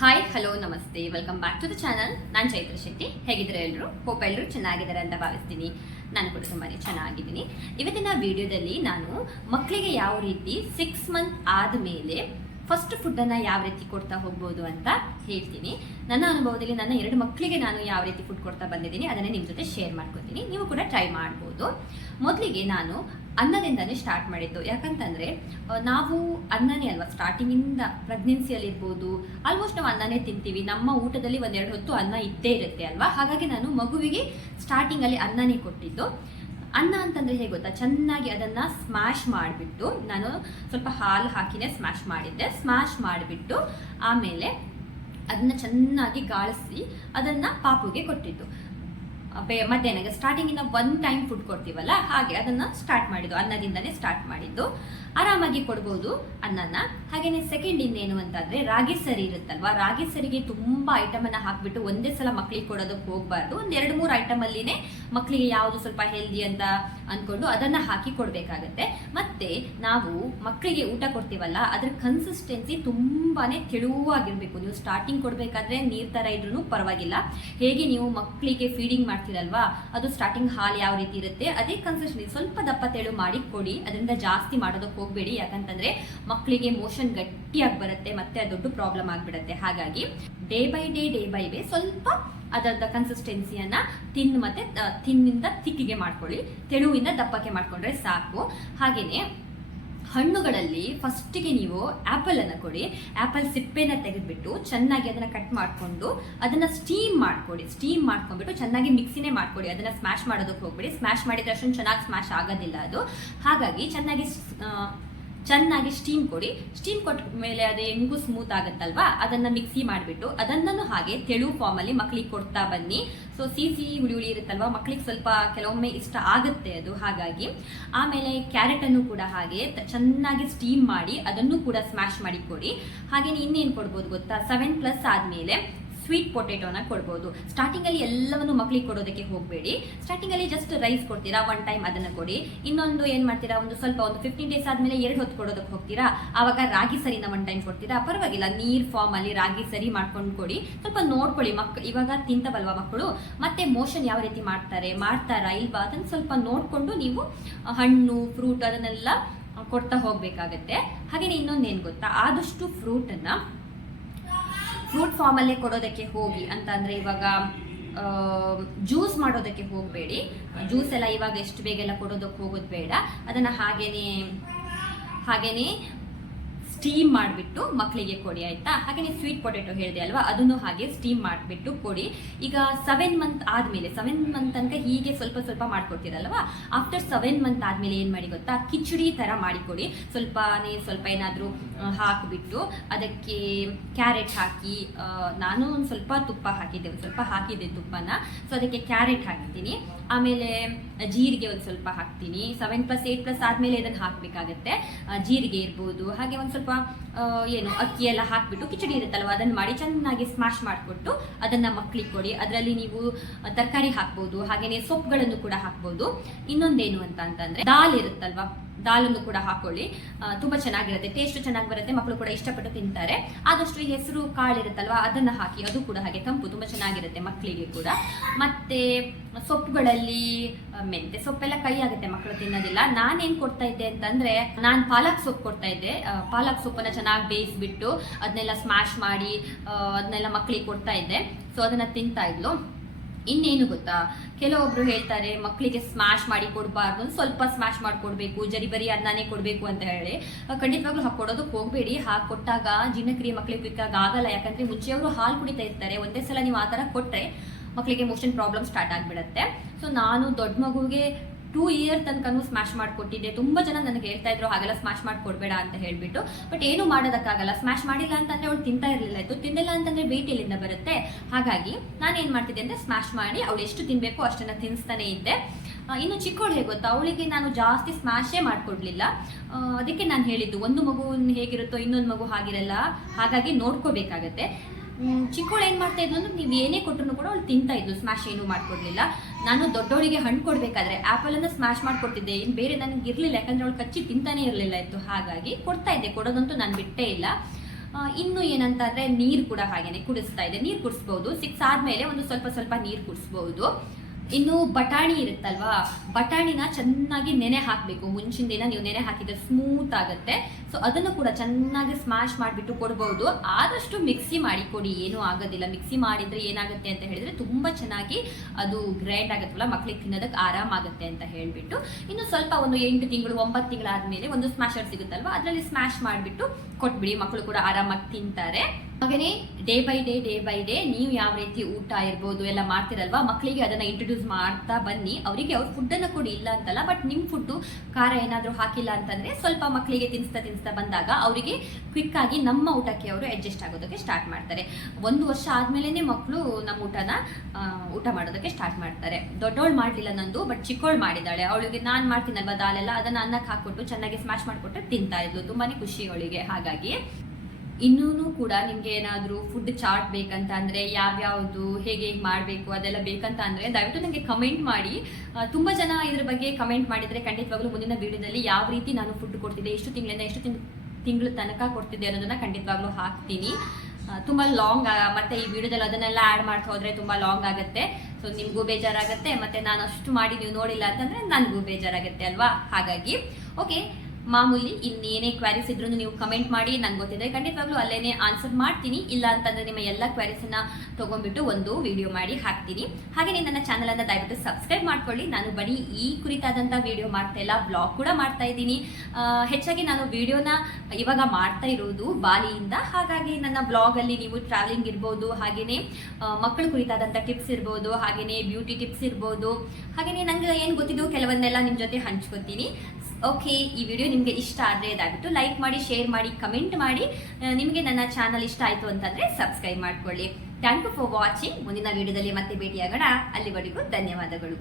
Hi hello ನಮಸ್ತೆ. Welcome back to the channel ನಾನು ಚೈತ್ರ ಶೆಟ್ಟಿ. ಹೇಗಿದ್ರೆ ಎಲ್ಲರೂ ಹೋಪ್ ಎಲ್ಲರೂ ಚೆನ್ನಾಗಿದ್ದಾರೆ ಅಂತ ಭಾವಿಸ್ತೀನಿ. ನಾನು ಕೂಡ ತುಂಬಾ ಚೆನ್ನಾಗಿದ್ದೀನಿ. ಇವತ್ತಿನ ವಿಡಿಯೋದಲ್ಲಿ ನಾನು ಮಕ್ಕಳಿಗೆ ಯಾವ ರೀತಿ ಸಿಕ್ಸ್ ಮಂತ್ ಆದಮೇಲೆ ಫಸ್ಟ್ ಫುಡ್ಡನ್ನು ಯಾವ ರೀತಿ ಕೊಡ್ತಾ ಹೋಗ್ಬೋದು ಅಂತ ಹೇಳ್ತೀನಿ. ನನ್ನ ಅನುಭವದಲ್ಲಿ ನನ್ನ ಎರಡು ಮಕ್ಕಳಿಗೆ ನಾನು ಯಾವ ರೀತಿ ಫುಡ್ ಕೊಡ್ತಾ ಬಂದಿದ್ದೀನಿ, ಅದನ್ನೇ ನಿಮ್ಮ ಜೊತೆ ಶೇರ್ ಮಾಡ್ಕೊತೀನಿ. ನೀವು ಕೂಡ ಟ್ರೈ ಮಾಡ್ಬೋದು. ಮೊದಲಿಗೆ ನಾನು ಅನ್ನದಿಂದನೇ ಸ್ಟಾರ್ಟ್ ಮಾಡಿದ್ದು. ಯಾಕಂತಂದರೆ ನಾವು ಅನ್ನನೇ ಅಲ್ವಾ ಸ್ಟಾರ್ಟಿಂಗಿಂದ ಪ್ರೆಗ್ನೆನ್ಸಿಯಲ್ಲಿ ಇರ್ಬೋದು ಆಲ್ಮೋಸ್ಟ್ ನಾವು ಅನ್ನನೇ ತಿಂತೀವಿ. ನಮ್ಮ ಊಟದಲ್ಲಿ ಒಂದೆರಡು ಹೊತ್ತು ಅನ್ನ ಇದ್ದೇ ಇರುತ್ತೆ ಅಲ್ವಾ? ಹಾಗಾಗಿ ನಾನು ಮಗುವಿಗೆ ಸ್ಟಾರ್ಟಿಂಗಲ್ಲಿ ಅನ್ನನೇ ಕೊಟ್ಟಿದ್ದು. ಅನ್ನ ಅಂತಂದ್ರೆ ಹೇಗೆ ಗೊತ್ತಾ? ಚೆನ್ನಾಗಿ ಅದನ್ನ ಸ್ಮ್ಯಾಶ್ ಮಾಡಿಬಿಟ್ಟು, ನಾನು ಸ್ವಲ್ಪ ಹಾಲು ಹಾಕಿನೇ ಸ್ಮ್ಯಾಶ್ ಮಾಡಿದ್ದೆ. ಸ್ಮ್ಯಾಶ್ ಮಾಡಿಬಿಟ್ಟು, ಆಮೇಲೆ ಅದನ್ನ ಚೆನ್ನಾಗಿ ಗಾಳಿಸಿ, ಅದನ್ನ ಪಾಪುಗೆ ಕೊಟ್ಟಿದ್ದು. ಬೇ ಮಧ್ಯಾಹ್ನಗೆ ಸ್ಟಾರ್ಟಿಂಗಿನ ಒನ್ ಟೈಮ್ ಫುಡ್ ಕೊಡ್ತೀವಲ್ಲ, ಹಾಗೆ ಅದನ್ನ ಸ್ಟಾರ್ಟ್ ಮಾಡಿದ್ದು, ಅನ್ನದಿಂದನೇ ಸ್ಟಾರ್ಟ್ ಮಾಡಿದ್ದು. ಆರಾಮಾಗಿ ಕೊಡ್ಬೋದು ಅನ್ನನ. ಹಾಗೇನೆ ಸೆಕೆಂಡ್ ಇನ್ನೇನು ಅಂತಂದ್ರೆ ರಾಗಿ ಸರಿ ಇರುತ್ತಲ್ವಾ? ರಾಗಿ ಸರಿಗೆ ತುಂಬಾ ಐಟಮ್ ಅನ್ನ ಹಾಕ್ಬಿಟ್ಟು ಒಂದೇ ಸಲ ಮಕ್ಳಿಗೆ ಕೊಡೋದಕ್ಕೆ ಹೋಗ್ಬಾರ್ದು. ಒಂದ್ ಎರಡು ಮೂರು ಐಟಮ್ ಅಲ್ಲಿನೇ ಮಕ್ಕಳಿಗೆ ಯಾವುದು ಸ್ವಲ್ಪ ಹೆಲ್ದಿ ಅಂತ ಅನ್ಕೊಂಡು ಅದನ್ನ ಹಾಕಿ ಕೊಡ್ಬೇಕಾಗತ್ತೆ. ಮತ್ತೆ ನಾವು ಮಕ್ಕಳಿಗೆ ಊಟ ಕೊಡ್ತೀವಲ್ಲ, ಅದ್ರ ಕನ್ಸಿಸ್ಟೆನ್ಸಿ ತುಂಬಾನೇ ತೆಳುವಾಗಿರ್ಬೇಕು. ನೀವು ಸ್ಟಾರ್ಟಿಂಗ್ ಕೊಡ್ಬೇಕಾದ್ರೆ ನೀರ್ ತರ ಇದ್ರೂ ಪರವಾಗಿಲ್ಲ. ಹೇಗೆ ನೀವು ಮಕ್ಕಳಿಗೆ ಫೀಡಿಂಗ್ ಮಾಡ್ತೀರಲ್ವಾ ಅದು ಸ್ಟಾರ್ಟಿಂಗ್ ಹಾಲ್ ಯಾವ ರೀತಿ ಇರುತ್ತೆ? ಅದೇ ಕನ್ಸಿಸ್ಟೆನ್ಸಿ ಸ್ವಲ್ಪ ದಪ್ಪ ತೆಳು ಮಾಡಿ ಕೊಡಿ. ಅದರಿಂದ ಜಾಸ್ತಿ ಮಾಡೋದಕ್ಕೆ ಹೋಗ್ಬೇಡಿ. ಯಾಕಂತಂದ್ರೆ ಮಕ್ಕಳಿಗೆ ಮೋಷನ್ ಗಟ್ಟಿಯಾಗಿ ಬರುತ್ತೆ ಮತ್ತೆ ದೊಡ್ಡ ಪ್ರಾಬ್ಲಮ್ ಆಗಿಬಿಡುತ್ತೆ. ಹಾಗಾಗಿ day by day day by day ಸ್ವಲ್ಪ ಅದರ ಕನ್ಸಿಸ್ಟೆನ್ಸಿಯನ್ನ ತಿನ್ ಮತ್ತೆ ತಿನ್ನಿಂದ ತಿಕ್ಕಿಗೆ ಮಾಡ್ಕೊಳ್ಳಿ. ತೆಳುವಿಂದ ದಪ್ಪಕ್ಕೆ ಮಾಡ್ಕೊಂಡ್ರೆ ಸಾಕು. ಹಾಗೇನೆ ಹಣ್ಣುಗಳಲ್ಲಿ ಫಸ್ಟಿಗೆ ನೀವು ಆ್ಯಪಲ್ ಅನ್ನು ಕೊಡಿ. ಆ್ಯಪಲ್ ಸಿಪ್ಪೆನ ತೆಗೆದುಬಿಟ್ಟು ಚೆನ್ನಾಗಿ ಅದನ್ನ ಕಟ್ ಮಾಡಿಕೊಂಡು ಅದನ್ನ ಸ್ಟೀಮ್ ಮಾಡ್ಕೊಡಿ. ಸ್ಟೀಮ್ ಮಾಡ್ಕೊಂಡ್ಬಿಟ್ಟು ಚೆನ್ನಾಗಿ ಮಿಕ್ಸಿನೇ ಮಾಡ್ಕೊಡಿ. ಅದನ್ನ ಸ್ಮ್ಯಾಶ್ ಮಾಡೋದಕ್ಕೆ ಹೋಗ್ಬೇಡಿ. ಸ್ಮ್ಯಾಶ್ ಮಾಡಿದ್ರೆ ಅಷ್ಟೊಂದು ಚೆನ್ನಾಗಿ ಸ್ಮ್ಯಾಶ್ ಆಗೋದಿಲ್ಲ ಅದು. ಹಾಗಾಗಿ ಚೆನ್ನಾಗಿ ಚೆನ್ನಾಗಿ ಸ್ಟೀಮ್ ಕೊಡಿ. ಸ್ಟೀಮ್ ಕೊಟ್ಟ ಮೇಲೆ ಅದು ಹೆಂಗೂ ಸ್ಮೂತ್ ಆಗುತ್ತಲ್ವಾ? ಅದನ್ನ ಮಿಕ್ಸಿ ಮಾಡಿಬಿಟ್ಟು ಅದನ್ನು ಹಾಗೆ ತೆಳು ಫಾರ್ಮಲ್ಲಿ ಮಕ್ಕಳಿಗೆ ಕೊಡ್ತಾ ಬನ್ನಿ. ಸೊ ಸಿಹಿ ಹುಳಿ ಹುಳಿ ಇರುತ್ತಲ್ವಾ? ಮಕ್ಕಳಿಗೆ ಸ್ವಲ್ಪ ಕೆಲವೊಮ್ಮೆ ಇಷ್ಟ ಆಗುತ್ತೆ ಅದು. ಹಾಗಾಗಿ ಆಮೇಲೆ ಕ್ಯಾರೆಟ್ ಅನ್ನು ಕೂಡ ಹಾಗೆ ಚೆನ್ನಾಗಿ ಸ್ಟೀಮ್ ಮಾಡಿ ಅದನ್ನು ಕೂಡ ಸ್ಮ್ಯಾಶ್ ಮಾಡಿ ಕೊಡಿ. ಹಾಗೆ ಇನ್ನೇನು ಕೊಡ್ಬೋದು ಗೊತ್ತಾ? ಸೆವೆನ್ ಪ್ಲಸ್ ಆದಮೇಲೆ ಸ್ವೀಟ್ ಪೊಟೆಟೋನ ಕೊಡ್ಬೋದು. ಸ್ಟಾರ್ಟಿಂಗಲ್ಲಿ ಎಲ್ಲವನ್ನು ಮಕ್ಕಳಿಗೆ ಕೊಡೋದಕ್ಕೆ ಹೋಗಬೇಡಿ. ಸ್ಟಾರ್ಟಿಂಗಲ್ಲಿ ಜಸ್ಟ್ ರೈಸ್ ಕೊಡ್ತೀರಾ? ಒನ್ ಟೈಮ್ ಅದನ್ನು ಕೊಡಿ. ಇನ್ನೊಂದು ಏನು ಮಾಡ್ತೀರಾ? ಒಂದು ಸ್ವಲ್ಪ ಒಂದು ಫಿಫ್ಟೀನ್ ಡೇಸ್ ಆದಮೇಲೆ ಎರಡು ಹೊತ್ತು ಕೊಡೋದಕ್ಕೆ ಹೋಗ್ತೀರಾ? ಆವಾಗ ರಾಗಿ ಸರಿನ ಒನ್ ಟೈಮ್ ಕೊಡ್ತೀರಾ? ಪರವಾಗಿಲ್ಲ, ನೀರ್ ಫಾರ್ಮಲ್ಲಿ ರಾಗಿ ಸರಿ ಮಾಡ್ಕೊಂಡು ಕೊಡಿ. ಸ್ವಲ್ಪ ನೋಡ್ಕೊಳ್ಳಿ ಮಕ್ಕಳು ಇವಾಗ ತಿಂತವಲ್ವಾ ಮಕ್ಕಳು? ಮತ್ತೆ ಮೋಷನ್ ಯಾವ ರೀತಿ ಮಾಡ್ತಾರೆ? ಮಾಡ್ತಾರಾ ಇಲ್ವಾ? ಅದನ್ನು ಸ್ವಲ್ಪ ನೋಡಿಕೊಂಡು ನೀವು ಹಣ್ಣು ಫ್ರೂಟ್ ಅದನ್ನೆಲ್ಲ ಕೊಡ್ತಾ ಹೋಗ್ಬೇಕಾಗತ್ತೆ. ಹಾಗೆಯೇ ಇನ್ನೊಂದು ಏನು ಗೊತ್ತಾ? ಆದಷ್ಟು ಫ್ರೂಟನ್ನು ಫ್ರೂಟ್ ಫಾರ್ಮಲ್ಲೇ ಕೊಡೋದಕ್ಕೆ ಹೋಗಿ ಅಂತ ಇವಾಗ ಜ್ಯೂಸ್ ಮಾಡೋದಕ್ಕೆ ಹೋಗಬೇಡಿ. ಜ್ಯೂಸ್ ಎಲ್ಲ ಇವಾಗ ಎಷ್ಟು ಬೇಗೆಲ್ಲ ಕೊಡೋದಕ್ಕೆ ಹೋಗೋದು ಬೇಡ. ಅದನ್ನ ಹಾಗೇನೆ ಹಾಗೇನೆ ಸ್ಟೀಮ್ ಮಾಡಿಬಿಟ್ಟು ಮಕ್ಕಳಿಗೆ ಕೊಡಿ, ಆಯ್ತಾ? ಹಾಗೇನೇ ಸ್ವೀಟ್ ಪೊಟೆಟೊ ಹೇಳಿದೆ ಅಲ್ವಾ? ಅದನ್ನು ಹಾಗೆ ಸ್ಟೀಮ್ ಮಾಡಿಬಿಟ್ಟು ಕೊಡಿ. ಈಗ ಸೆವೆನ್ ಮಂತ್ ಆದಮೇಲೆ ಸೆವೆನ್ ಮಂತ್ ತನಕ ಹೀಗೆ ಸ್ವಲ್ಪ ಸ್ವಲ್ಪ ಮಾಡ್ಕೊಡ್ತೀರಲ್ವಾ? ಆಫ್ಟರ್ ಸೆವೆನ್ ಮಂತ್ ಆದಮೇಲೆ ಏನು ಮಾಡಿ ಗೊತ್ತಾ? ಕಿಚಡಿ ಥರ ಮಾಡಿಕೊಡಿ. ಸ್ವಲ್ಪನೇ ಸ್ವಲ್ಪ ಏನಾದರೂ ಹಾಕಿಬಿಟ್ಟು ಅದಕ್ಕೆ ಕ್ಯಾರೆಟ್ ಹಾಕಿ ನಾನು ಒಂದು ಸ್ವಲ್ಪ ತುಪ್ಪ ಹಾಕಿದ್ದೆ ಸ್ವಲ್ಪ ಹಾಕಿದ್ದೆ ತುಪ್ಪನ. ಸೊ ಅದಕ್ಕೆ ಕ್ಯಾರೆಟ್ ಹಾಕಿದ್ದೀನಿ. ಆಮೇಲೆ ಜೀರಿಗೆ ಒಂದು ಸ್ವಲ್ಪ ಹಾಕ್ತೀನಿ. ಸೆವೆನ್ ಪ್ಲಸ್ ಏಟ್ ಪ್ಲಸ್ ಆದಮೇಲೆ ಇದನ್ನು ಹಾಕಬೇಕಾಗತ್ತೆ. ಜೀರಿಗೆ ಇರ್ಬೋದು, ಹಾಗೆ ಒಂದು ಸ್ವಲ್ಪ ಏನು, ಅಕ್ಕಿ ಎಲ್ಲ ಹಾಕ್ಬಿಟ್ಟು ಕಿಚಡಿ ಇರುತ್ತಲ್ವ, ಅದನ್ನು ಮಾಡಿ ಚೆನ್ನಾಗಿ ಸ್ಮ್ಯಾಶ್ ಮಾಡಿಕೊಟ್ಟು ಅದನ್ನು ಮಕ್ಕಳಿಗೆ ಕೊಡಿ. ಅದರಲ್ಲಿ ನೀವು ತರಕಾರಿ ಹಾಕ್ಬೋದು ಹಾಗೆಯೇ ಸೊಪ್ಪುಗಳನ್ನು ಕೂಡ ಹಾಕ್ಬೋದು. ಇನ್ನೊಂದೇನು ಅಂತ ಅಂತಂದ್ರೆ, ದಾಲ್ ಇರುತ್ತಲ್ವಾ ದಾಲನ್ನು ಕೂಡ ಹಾಕೊಳ್ಳಿ. ತುಂಬಾ ಚೆನ್ನಾಗಿರುತ್ತೆ ಟೇಸ್ಟ್ ಚೆನ್ನಾಗಿ ಬರುತ್ತೆ ಮಕ್ಕಳು ಕೂಡ ಇಷ್ಟಪಟ್ಟು ತಿಂತಾರೆ. ಆದಷ್ಟು ಹೆಸರು ಕಾಳು ಇರುತ್ತಲ್ವಾ ಅದನ್ನ ಹಾಕಿ, ಅದು ಕೂಡ ಹಾಗೆ ತಂಪು ತುಂಬಾ ಚೆನ್ನಾಗಿರುತ್ತೆ ಮಕ್ಕಳಿಗೆ ಕೂಡ. ಮತ್ತೆ ಸೊಪ್ಪುಗಳಲ್ಲಿ ಮೆಂತೆ ಸೊಪ್ಪೆಲ್ಲ ಕೈ ಆಗುತ್ತೆ ಮಕ್ಕಳು ತಿನ್ನೋದಿಲ್ಲ. ನಾನೇನ್ ಕೊಡ್ತಾ ಇದ್ದೆ ಅಂತಂದ್ರೆ, ನಾನು ಪಾಲಕ್ ಸೊಪ್ಪು ಕೊಡ್ತಾ ಇದ್ದೆ. ಪಾಲಕ್ ಸೊಪ್ಪನ್ನ ಚೆನ್ನಾಗಿ ಬೇಯಿಸ್ಬಿಟ್ಟು, ಅದನ್ನೆಲ್ಲ ಸ್ಮ್ಯಾಶ್ ಮಾಡಿ ಅದನ್ನೆಲ್ಲ ಮಕ್ಕಳಿಗೆ ಕೊಡ್ತಾ ಇದ್ದೆ. ಸೊ ಅದನ್ನ ತಿಂತಾ ಇದ್ಲು. ಇನ್ನೇನು ಗೊತ್ತಾ? ಕೆಲವೊಬ್ರು ಹೇಳ್ತಾರೆ ಮಕ್ಕಳಿಗೆ ಸ್ಮ್ಯಾಶ್ ಮಾಡಿ ಕೊಡಬಾರ್ದು ಸ್ವಲ್ಪ ಸ್ಮ್ಯಾಶ್ ಮಾಡಿಕೊಡ್ಬೇಕು ಜರಿ ಬರಿ ಅನ್ನನೇ ಕೊಡಬೇಕು ಅಂತ ಹೇಳಿ. ಖಂಡಿತವಾಗ್ಲು ಖಂಡಿತವಾಗ್ಲೂ ಹಾಗೆ ಕೊಡೋದಕ್ಕೆ ಹೋಗಬೇಡಿ. ಹಾಗೆ ಕೊಟ್ಟಾಗ ಜೀರ್ಣಕ್ರಿಯೆ ಮಕ್ಕಳಿಗೆ ಕ್ವಿಕ್ಕಾಗಿ ಆಗಲ್ಲ. ಯಾಕಂದ್ರೆ ಮುಂಚೆ ಅವರು ಹಾಲು ಕುಡಿತಾ ಇರ್ತಾರೆ. ಒಂದೇ ಸಲ ನೀವು ಆ ಥರ ಕೊಟ್ಟರೆ ಮಕ್ಕಳಿಗೆ ಮೋಷನ್ ಪ್ರಾಬ್ಲಮ್ ಸ್ಟಾರ್ಟ್ ಆಗಿಬಿಡುತ್ತೆ. ಸೊ ನಾನು ದೊಡ್ಡ ಮಗುಗೆ ಟೂ ಇಯರ್ ತನಕನೂ ಸ್ಮ್ಯಾಶ್ ಮಾಡಿಕೊಟ್ಟಿದ್ದೆ. ತುಂಬ ಜನ ನನಗೆ ಹೇಳ್ತಾ ಇದ್ರು, ಹಾಗೆಲ್ಲ ಸ್ಮ್ಯಾಶ್ ಮಾಡಿ ಕೊಡಬೇಡ ಅಂತ ಹೇಳ್ಬಿಟ್ಟು. ಬಟ್ ಏನು ಮಾಡೋದಕ್ಕಾಗಲ್ಲ. ಸ್ಮ್ಯಾಶ್ ಮಾಡಿಲ್ಲ ಅಂತಂದ್ರೆ ಅವಳು ತಿಂತಾ ಇರಲಿಲ್ಲ ಇತ್ತು. ತಿಂದಿಲ್ಲ ಅಂತಂದ್ರೆ ವೇಟ್ ಬರುತ್ತೆ. ಹಾಗಾಗಿ ನಾನು ಏನು ಮಾಡ್ತಿದ್ದೆ ಅಂದರೆ ಸ್ಮ್ಯಾಶ್ ಮಾಡಿ ಅವಳು ಎಷ್ಟು ತಿನ್ನಬೇಕು ಅಷ್ಟನ್ನು ತಿನ್ನಿಸ್ತಾನೆ ಇದ್ದೆ. ಇನ್ನು ಚಿಕ್ಕವಳು ಹೇಗೆ ಗೊತ್ತಾ? ಅವಳಿಗೆ ನಾನು ಜಾಸ್ತಿ ಸ್ಮ್ಯಾಶೇ ಮಾಡಿಕೊಡ್ಲಿಲ್ಲ. ಅದಕ್ಕೆ ನಾನು ಹೇಳಿದ್ದು, ಒಂದು ಮಗು ಹೇಗಿರುತ್ತೋ, ಇನ್ನೊಂದು ಮಗು ಹಾಗಿರಲ್ಲ. ಹಾಗಾಗಿ ನೋಡ್ಕೋಬೇಕಾಗತ್ತೆ. ಚಿಕ್ಕವಳು ಏನು ಮಾಡ್ತಾ ಇದ್ಲು ಅಂದ್ರೆ ನೀವು ಏನೇ ಕೊಟ್ಟರು ಕೂಡ ಅವಳು ತಿಂತಾ ಇದ್ಲು ಸ್ಮ್ಯಾಶ್ ಏನು ಮಾಡ್ಕೊಡ್ಲಿಲ್ಲ. ನಾನು ದೊಡ್ಡವಳಿಗೆ ಹಣ್ಣು ಕೊಡಬೇಕಾದ್ರೆ ಆಪಲ್ ಅನ್ನ ಸ್ಮ್ಯಾಶ್ ಮಾಡ್ಕೊಡ್ತಿದ್ದೆ, ಇನ್ ಬೇರೆ ನನಗೆ ಇರ್ಲಿಲ್ಲ, ಯಾಕಂದರೆ ಅವಳು ಕಚ್ಚಿ ತಿಂತಾನೆ ಇರಲಿಲ್ಲ ಇತ್ತು, ಹಾಗಾಗಿ ಕೊಡ್ತಾ ಇದ್ದೆ, ಕೊಡೋದಂತೂ ನಾನು ಬಿಟ್ಟೇ ಇಲ್ಲ. ಇನ್ನು ಏನಂತಂದ್ರೆ ನೀರು ಕೂಡ ಹಾಗೇನೆ ಕುಡಿಸ್ತಾ ಇದೆ ನೀರು ಕುಡಿಸ್ಬೋದು ಸಿಕ್ಸ್ ಆದಮೇಲೆ ಒಂದು ಸ್ವಲ್ಪ ಸ್ವಲ್ಪ ನೀರು ಕುಡಿಸ್ಬೋದು. ಇನ್ನು ಬಟಾಣಿ ಇರುತ್ತಲ್ವಾ? ಬಟಾಣಿನ ಚೆನ್ನಾಗಿ ನೆನೆ ಹಾಕಬೇಕು. ಮುಂಚಿನ ದಿನ ನೀವು ನೆನೆ ಹಾಕಿದ್ರೆ ಸ್ಮೂತ್ ಆಗುತ್ತೆ. ಸೊ ಅದನ್ನು ಕೂಡ ಚೆನ್ನಾಗಿ ಸ್ಮ್ಯಾಶ್ ಮಾಡಿಬಿಟ್ಟು ಕೊಡ್ಬೋದು. ಆದಷ್ಟು ಮಿಕ್ಸಿ ಮಾಡಿ ಕೊಡಿ. ಏನೂ ಆಗೋದಿಲ್ಲ. ಮಿಕ್ಸಿ ಮಾಡಿದ್ರೆ ಏನಾಗುತ್ತೆ ಅಂತ ಹೇಳಿದ್ರೆ ತುಂಬ ಚೆನ್ನಾಗಿ ಅದು ಗ್ರೈಂಡ್ ಆಗುತ್ತಲ್ಲ, ಮಕ್ಳಿಗೆ ತಿನ್ನೋದಕ್ಕೆ ಆರಾಮಾಗುತ್ತೆ ಅಂತ ಹೇಳಿಬಿಟ್ಟು. ಇನ್ನು ಸ್ವಲ್ಪ ಒಂದು ಎಂಟು ತಿಂಗಳು, ಒಂಬತ್ತು ತಿಂಗಳಾದ್ಮೇಲೆ ಒಂದು ಸ್ಮ್ಯಾಶರ್ ಸಿಗುತ್ತಲ್ವ? ಅದರಲ್ಲಿ ಸ್ಮ್ಯಾಶ್ ಮಾಡಿಬಿಟ್ಟು ಕೊಟ್ಬಿಡಿ. ಮಕ್ಕಳು ಕೂಡ ಆರಾಮಾಗಿ ತಿಂತಾರೆ. ಹಾಗೇನೆ day by day day by day ನೀವು ಯಾವ ರೀತಿ ಊಟ ಇರ್ಬೋದು ಎಲ್ಲ ಮಾಡ್ತಿರಲ್ವಾ? ಮಕ್ಕಳಿಗೆ ಅದನ್ನ ಇಂಟ್ರೊಡ್ಯೂಸ್ ಮಾಡ್ತಾ ಬನ್ನಿ. ಅವರಿಗೆ ಅವ್ರ ಫುಡ್ ಅನ್ನ ಕೊಡಿ, ಇಲ್ಲ ಅಂತಲ್ಲ ಬಟ್ ನಿಮ್ ಫುಡ್ ಖಾರ ಏನಾದ್ರೂ ಹಾಕಿಲ್ಲ ಅಂತಂದ್ರೆ ಸ್ವಲ್ಪ ಮಕ್ಕಳಿಗೆ ತಿನ್ಸ್ತಾ ತಿನ್ಸ್ತಾ ಬಂದಾಗ ಅವರಿಗೆ ಕ್ವಿಕ್ ಆಗಿ ನಮ್ಮ ಊಟಕ್ಕೆ ಅವರು ಅಡ್ಜಸ್ಟ್ ಆಗೋದಕ್ಕೆ ಸ್ಟಾರ್ಟ್ ಮಾಡ್ತಾರೆ. ಒಂದು ವರ್ಷ ಆದ್ಮೇಲೆನೆ ಮಕ್ಕಳು ನಮ್ಮ ಊಟನ ಊಟ ಮಾಡೋದಕ್ಕೆ ಸ್ಟಾರ್ಟ್ ಮಾಡ್ತಾರೆ. ದೊಡ್ಡವಳು ಮಾಡ್ಲಿಲ್ಲ ನಂದು ಬಟ್ ಚಿಕ್ಕವಳು ಮಾಡಿದ್ದಾಳೆ. ಅವಳಿಗೆ ನಾನು ಮಾಡ್ತೀನಲ್ವಾ ದಾಲೆಲ್ಲ ಅದನ್ನ ಅನ್ನಕ್ಕೆ ಹಾಕ್ಬಿಟ್ಟು ಚೆನ್ನಾಗಿ ಸ್ಮ್ಯಾಶ್ ಮಾಡಿಕೊಟ್ಟು ತಿಂತಾ ಇದ್ಲು. ತುಂಬಾನೇ ಖುಷಿ ಅವಳಿಗೆ. ಹಾಗಾಗಿ ಇನ್ನೂ ಕೂಡ ನಿಮ್ಗೆ ಏನಾದರೂ ಫುಡ್ ಚಾರ್ಟ್ ಬೇಕಂತ ಅಂದ್ರೆ ಯಾವ್ಯಾವುದು, ಹೇಗೆ ಹೇಗೆ ಮಾಡಬೇಕು, ಅದೆಲ್ಲ ಬೇಕಂತ ಅಂದ್ರೆ ದಯವಿಟ್ಟು ನನಗೆ ಕಮೆಂಟ್ ಮಾಡಿ. ತುಂಬಾ ಜನ ಇದ್ರ ಬಗ್ಗೆ ಕಮೆಂಟ್ ಮಾಡಿದ್ರೆ ಖಂಡಿತವಾಗ್ಲೂ ಮುಂದಿನ ವಿಡಿಯೋದಲ್ಲಿ ಯಾವ ರೀತಿ ನಾನು ಫುಡ್ ಕೊಡ್ತಿದ್ದೆ, ಎಷ್ಟು ತಿಂಗಳಿಂದ ಎಷ್ಟು ತಿಂಗಳು ತನಕ ಕೊಡ್ತಿದ್ದೆ ಅನ್ನೋದನ್ನ ಖಂಡಿತವಾಗ್ಲೂ ಹಾಕ್ತೀನಿ. ತುಂಬಾ ಲಾಂಗ್ ಮತ್ತೆ ಈ ವಿಡಿಯೋದಲ್ಲಿ ಅದನ್ನೆಲ್ಲ ಆಡ್ ಮಾಡ್ತಾ ಹೋದ್ರೆ ತುಂಬಾ ಲಾಂಗ್ ಆಗುತ್ತೆ. ಸೊ ನಿಮ್ಗೂ ಬೇಜಾರಾಗುತ್ತೆ, ಮತ್ತೆ ನಾನು ಅಷ್ಟು ಮಾಡಿ ನೀವು ನೋಡಿಲ್ಲ ಅಂತಂದ್ರೆ ನನಗೂ ಬೇಜಾರಾಗುತ್ತೆ ಅಲ್ವಾ? ಹಾಗಾಗಿ ಓಕೆ ಮಾಮೂಲಿ ಇನ್ನೇನೇ ಕ್ವಾರೀಸ್ ಇದ್ರೂ ನೀವು ಕಮೆಂಟ್ ಮಾಡಿ, ನಂಗೆ ಗೊತ್ತಿದೆ ಖಂಡಿತವಾಗ್ಲೂ ಅಲ್ಲೇನೆ ಆನ್ಸರ್ ಮಾಡ್ತೀನಿ. ಇಲ್ಲ ಅಂತಂದ್ರೆ ನಿಮ್ಮ ಎಲ್ಲ ಕ್ವಾರೀಸನ್ನ ತಗೊಂಡ್ಬಿಟ್ಟು ಒಂದು ವಿಡಿಯೋ ಮಾಡಿ ಹಾಕ್ತೀನಿ. ಹಾಗೆ ನನ್ನ ಚಾನಲನ್ನು ದಯವಿಟ್ಟು ಸಬ್ಸ್ಕ್ರೈಬ್ ಮಾಡ್ಕೊಳ್ಳಿ. ನಾನು ಬರೀ ಈ ಕುರಿತಾದಂಥ ವಿಡಿಯೋ ಮಾಡ್ತಾ ಇಲ್ಲ ಬ್ಲಾಗ್ ಕೂಡ ಮಾಡ್ತಾ ಇದ್ದೀನಿ. ಹೆಚ್ಚಾಗಿ ನಾನು ವಿಡಿಯೋನ ಇವಾಗ ಮಾಡ್ತಾ ಇರೋದು ಬಾಲಿಯಿಂದ. ಹಾಗಾಗಿ ನನ್ನ ಬ್ಲಾಗ್ ಅಲ್ಲಿ ನೀವು ಟ್ರಾವೆಲಿಂಗ್ ಇರ್ಬೋದು ಹಾಗೆಯೇ ಮಕ್ಕಳ ಕುರಿತಾದಂಥ ಟಿಪ್ಸ್ ಇರ್ಬೋದು ಹಾಗೆಯೇ ಬ್ಯೂಟಿ ಟಿಪ್ಸ್ ಇರ್ಬೋದು. ಹಾಗೆಯೇ ನಂಗೆ ಏನು ಗೊತ್ತಿದ್ದು, ಕೆಲವನ್ನೆಲ್ಲ ನಿಮ್ಮ ಜೊತೆ ಹಂಚ್ಕೊತೀನಿ. ಓಕೆ, ಈ ವಿಡಿಯೋ ನಿಮಗೆ ಇಷ್ಟ ಆದರೆ ದಯವಿಟ್ಟು ಲೈಕ್ ಮಾಡಿ, ಶೇರ್ ಮಾಡಿ, ಕಮೆಂಟ್ ಮಾಡಿ. ನಿಮಗೆ ನನ್ನ ಚಾನಲ್ ಇಷ್ಟ ಆಯಿತು ಅಂತಂದರೆ ಸಬ್ಸ್ಕ್ರೈಬ್ ಮಾಡ್ಕೊಳ್ಳಿ. Thank you for watching. ಮುಂದಿನ ವಿಡಿಯೋದಲ್ಲಿ ಮತ್ತೆ ಭೇಟಿಯಾಗೋಣ. ಅಲ್ಲಿವರೆಗೂ ಧನ್ಯವಾದಗಳು.